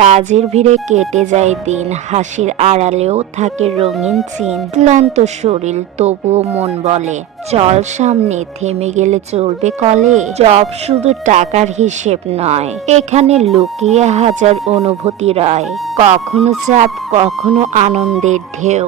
কাজের ভিড়ে কেটে যায় দিন, হাসির আড়ালেও থাকে রঙিন চিন। ক্লান্ত শরীর তবুও মন বলে চল সামনে, থেমে গেলে চলবে কলে। জব শুধু টাকার হিসেব নয়, এখানে লুকিয়ে হাজার অনুভূতি রয়। কখনো চাপ, কখনো আনন্দের ঢেউ,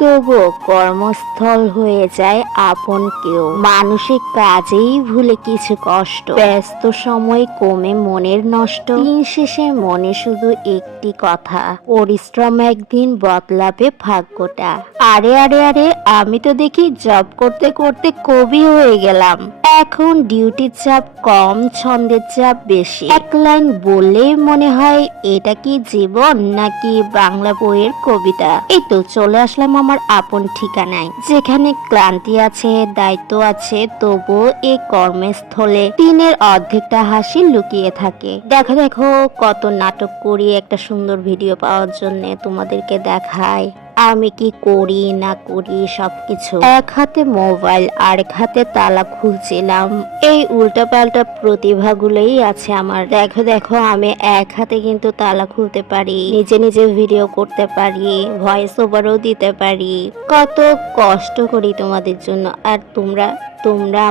তবুও কর্মস্থল হয়ে যায় আপন কেউ। মানসিক কাজেই ভুলে কিছু কষ্ট, ব্যস্ত সময় কমে মনের নষ্ট। দিন শেষে মনে শুধু একটি কথা, পরিশ্রম একদিন বদলাবে ভাগ্যটা। আরে আরে আরে, আমি তো দেখি জব করতে করতে কবি হয়ে গেলাম। এখন ডিউটির চাপ কম, ছন্দের চাপ বেশি। এক লাইন বললেই মনে হয় এটা কি জীবন নাকি বাংলা বইয়ের কবিতা। এই তো চলে আসলাম আমার আপন ঠিকানায়, যেখানে ক্লান্তি আছে, দায়িত্ব আছে, তবুও এই কর্মস্থলে দিনের অর্ধেকটা হাসি লুকিয়ে থাকে। দেখো দেখো, কত নাটক করি একটা সুন্দর ভিডিও পাওয়ার জন্য তোমাদেরকে দেখায় আমি কি করি না করি সবকিছু। এক হাতে মোবাইল, আরেক হাতে তালা খুলছিলাম। এই উল্টাপাল্টা প্রতিভাগুলোই আছে আমার। দেখো দেখো, আমি এক হাতে কিন্তু তালা খুলতে পারি, নিজে নিজে ভিডিও করতে পারি, ভয়েস ওভারও দিতে পারি। কত কষ্ট করি তোমাদের জন্য, আর তোমরা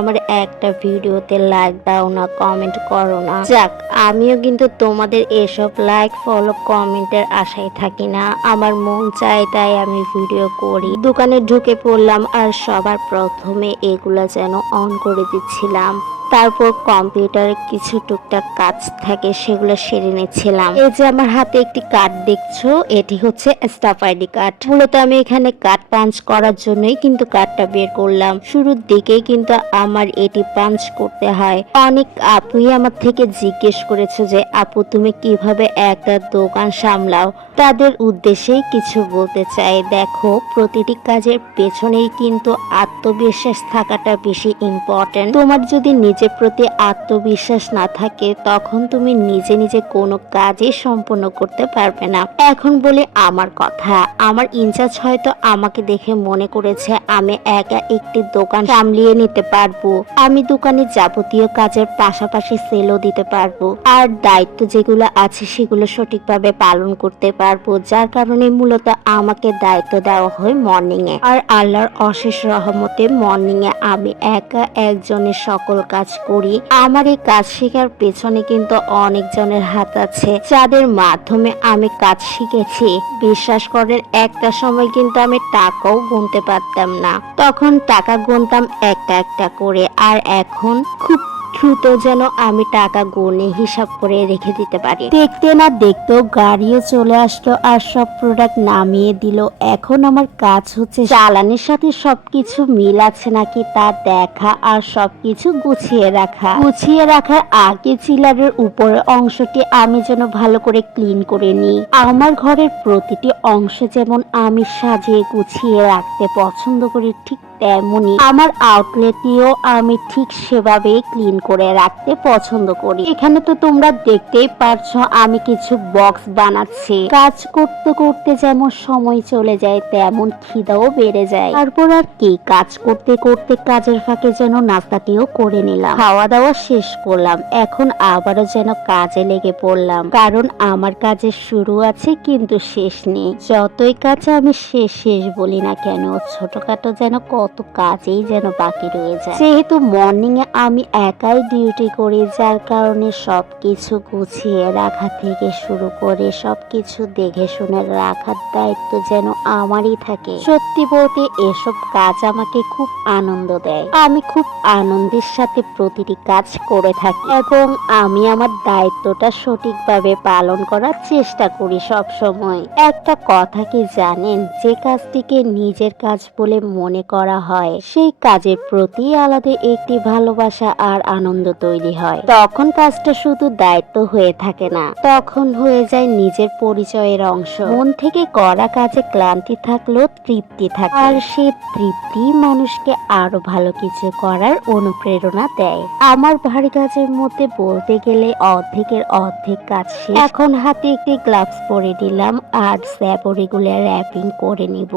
আমার একটা ভিডিওতে লাইক দাও না, কমেন্ট করো না। যাক, আমিও কিন্তু তোমাদের এসব লাইক, ফলো, কমেন্টের আশায় থাকি না। আমার মন চায় তাই আমি ভিডিও করি। দোকানে ঢুকে পড়লাম আর সবার প্রথমে এগুলা যেন অন করে দিচ্ছিলাম। তারপর কম্পিউটারে কিছু টুকটাক কাজ থাকে, সেগুলো সেরে নিচ্ছিলাম। এই যে আমার হাতে একটি কার্ড দেখছো, এটি হচ্ছে স্টাফ আইডি কার্ড। মূলত আমি এখানে কার্ড পাঞ্চ করার জন্যই কিন্তু কার্ডটা বের করলাম। শুরুর দিকেই কিন্তু আমার এটি পাঞ্চ করতে হয়। অনেক আপুই আমার থেকে জিজ্ঞেস করেছে যে আপু তুমি কিভাবে একটা দোকান সামলাও। তাদের উদ্দেশ্যেই কিছু বলতে চাই। দেখো, প্রতিটি কাজের পেছনেই কিন্তু আত্মবিশ্বাস থাকাটা বেশি ইম্পর্টেন্ট। তোমার যদি নিজের প্রতি আত্মবিশ্বাস না থাকে, তখন তুমি নিজে নিজে কোনো কাজই সম্পন্ন করতে পারবে না। এখন বলি আমার কথা, আমার ইনচার্জ হয়তো আমাকে দেখে মনে করেছে আমি একা একটি দোকান সামলিয়ে নিতে পারবো। আমি দোকানে যাবতীয় কাজের পাশাপাশি সেলও দিতে পারবো, আর দায়িত্ব যেগুলো আছে সেগুলো সঠিকভাবে পালন করতে পারবো। যার কারণে মূলত আমাকে দায়িত্ব দেওয়া হয় মর্নিং এ। আর আল্লাহর অশেষ রহমতে মর্নিং এ আমি একা একজনের সকল কাজ করি। আমার এই কাজ শেখার পেছনে কিন্তু অনেকজনের হাত আছে, যাদের মাধ্যমে আমি কাজ শিখেছি। বিশ্বাস করেন, একটা সময় কিন্তু আমি টাকাও গুনতে পারতাম না, তখন টাকা গুনতাম একটা একটা করে। আর এখন খুব দ্রুত যেন আমি টাকা গুনে হিসাব করে রেখে দিতে পারি। দেখতে না দেখতেও গাড়িও চলে আসলো আর সব প্রোডাক্ট নামিয়ে দিল। এখন আমার কাজ হচ্ছে চালানের সাথে সবকিছু মিল আছে নাকি তা দেখা আর সবকিছু গুছিয়ে রাখা। গুছিয়ে রাখার আগে চিলারের উপরের অংশটি আমি যেন ভালো করে ক্লিন করে নিই। আমার ঘরের প্রতিটি অংশ যেমন আমি সাজিয়ে গুছিয়ে রাখতে পছন্দ করি, ঠিক তেমনি আমার আউটলেটটিও আমি ঠিক সেভাবে ক্লিন করে রাখতে পছন্দ করি। এখানে তো তোমরা দেখতেই পারছো আমি কিছু বক্স বানাচ্ছি। কাজ করতে করতে যেমন সময় চলে যায়, তেমন খিদাও বেড়ে যায়। তারপর আর কি, কাজ করতে করতে কাজের ফাঁকে যেন নাস্তাটিও করে নিলাম। খাওয়া দাওয়া শেষ করলাম, এখন আবারও যেন কাজে লেগে পড়লাম। কারণ আমার কাজের শুরু আছে কিন্তু শেষ নেই। যতই কাজ আমি শেষ শেষ বলি না কেন, ছোটখাটো যেন কত কাজেই যেন বাকি রয়ে যায়। যেহেতু মর্নিং এ আমি একাই ডিউটি করি, যার কারণে সবকিছু গুছিয়ে রাখা থেকে শুরু করে সবকিছু দেখে শুনে রাখার দায়িত্ব যেন আমারই থাকে। সত্যি বলতে এসব কাজ আমাকে খুব আনন্দ দেয়। আমি খুব আনন্দের সাথে প্রতিটি কাজ করে থাকি এবং আমি আমার দায়িত্বটা সঠিকভাবে পালন করার চেষ্টা করি সব সময়। একটা কথা কি জানেন, যে কাজটিকে নিজের কাজ বলে মনে করা হয়, সেই কাজের প্রতি আলাদা একটি ভালোবাসা আর আনন্দ তৈরি হয়। তখন কাজটা শুধু দায়িত্ব হয়ে থাকে না, তখন হয়ে যায় নিজের পরিচয়ের অংশ। মন থেকে করা কাজে ক্লান্তি থাকলেও তৃপ্তি থাকে, আর সেই তৃপ্তি মানুষকে আরো ভালো কিছু করার অনুপ্রেরণা দেয়। আমার ভারী কাজের মধ্যে বলতে গেলে অর্ধেকের অর্ধেক কাজ শেষ। এখন হাতে একটি গ্লাভস পরে দিলাম আর স্যাপরিগুলো র্যাপিং করে নিব।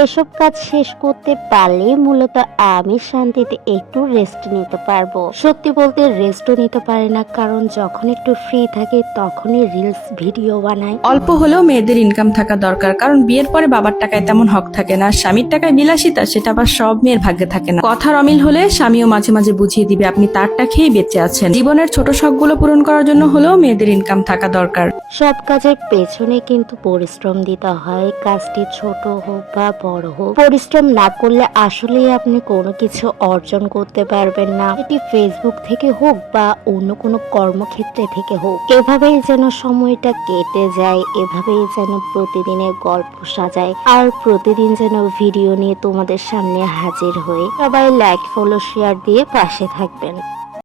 এসব কাজ শেষ করতে পারলে মূলত আমি শান্তিতে একটু রেস্ট নিতে পারবো। সত্যি বলতে রেস্টও নিতে পারি না, কারণ যখন একটু ফ্রি থাকি তখনই রিলস ভিডিও বানাই। অল্প হলেও মেয়েদের ইনকাম থাকা দরকার, কারণ বিয়ের পরে বাবার টাকায় তেমন হক থাকে না, স্বামীর টাকায় বিলাসিতা সেটা আবার সব মেয়ের ভাগ্যে থাকে না। কথার অমিল হলে স্বামীও মাঝে মাঝে বুঝিয়ে দিবে আপনি তারটা খেয়েই বেঁচে আছেন। জীবনের ছোট শখগুলো পূরণ করার জন্য হলেও মেয়েদের ইনকাম থাকা দরকার। সব কাজের পেছনে কিন্তু পরিশ্রম দিতে হয়, কাজটি ছোট হোক বা বড় হোক। পরিশ্রম না করলে আসলেই আপনি কোনো কিছু অর্জন করতে পারবেন না, এটি ফেসবুক থেকে হোক বা অন্য কোনো কর্মক্ষেত্রে থেকে হোক। এভাবেই যেন সময়টা কেটে যায়, এভাবেই যেন প্রতিদিনের গল্প সাজায়, আর প্রতিদিন যেন ভিডিও নিয়ে তোমাদের সামনে হাজির হই। সবাই লাইক, ফলো, শেয়ার দিয়ে পাশে থাকবেন।